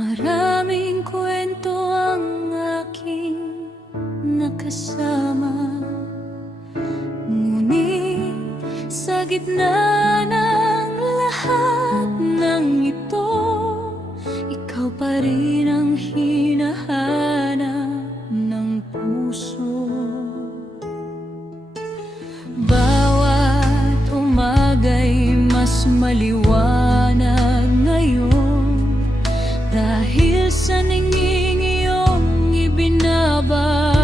Maraming kwento ang aking nakasama, ngunit sa gitna ng lahat ng ito, ikaw pa rin ang hinahanap ng puso. Bawat umaga'y mas maliwanag ngayon, dahil sa ningning iyong ibinabao.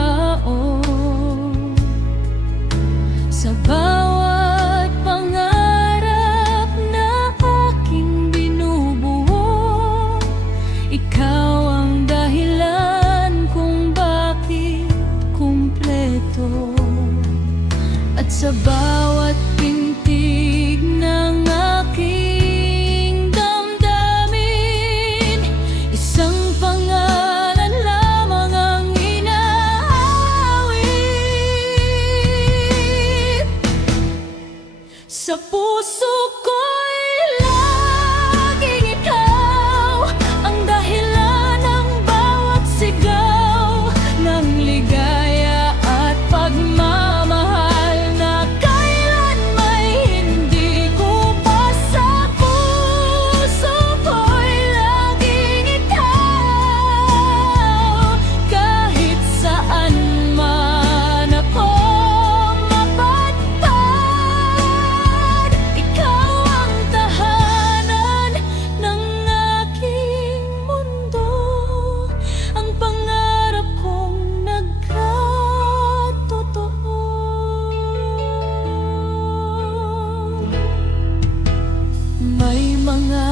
Sa bawat pangarap na aking binubuo, ikaw ang dahilan kung bakit kumpleto. At sa bawat pintig ng aking damdamin, isang pangalan lamang ang inaawit. Sa puso ko'y laging ikaw ang dahilan ng bawat sigaw ng ligaya at pagmamahal na kailan may hindi ko pa sa puso ko'y laging ikaw. Kahit saan man ako mapadpad, ikaw ang tahanan ng aking mundo, ang pangarap kong nagkatotoo. May mga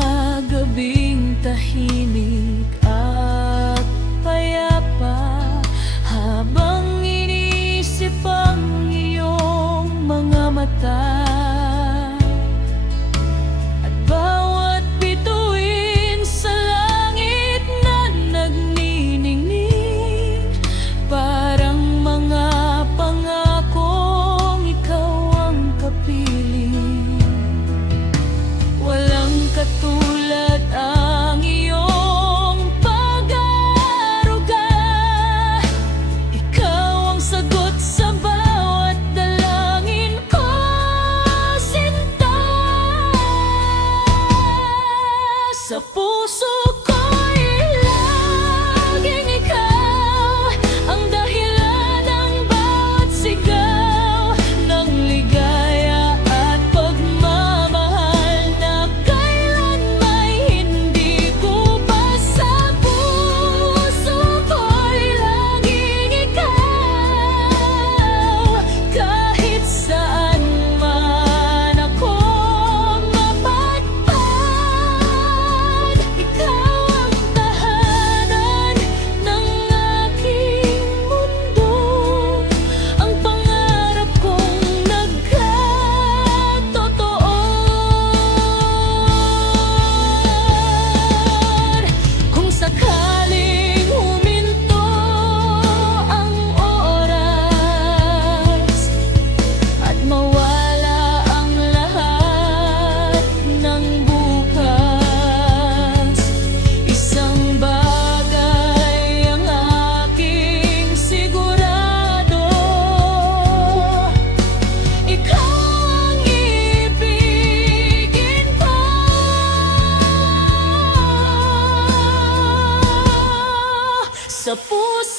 gabing tahimik at payapa, habang iniisip ang iyong mga mata. At bawat bituin sa langit na nagniningning, parang mga pangakong ikaw ang kapiling. Walang katulad ang iyong pag-aaruga, ikaw ang sagot sa bawat dalangin ko, sinta. Sa puso ko'y laging ikaw ang dahilan ng bawat sigaw ng ligaya at pagmamahal na kailan may hindi ko pa sa puso ko'y laging ikaw. Kahit saan man ako mapadpad, ikaw ang tahanan ng aking mundo, ang pangarap kong nagkatotoo. Kung sakaling huminto ang oras at mawala ang lahat ng bukas, isang bagay ang aking sigurado: ikaw ang ibigin ko. Sa puso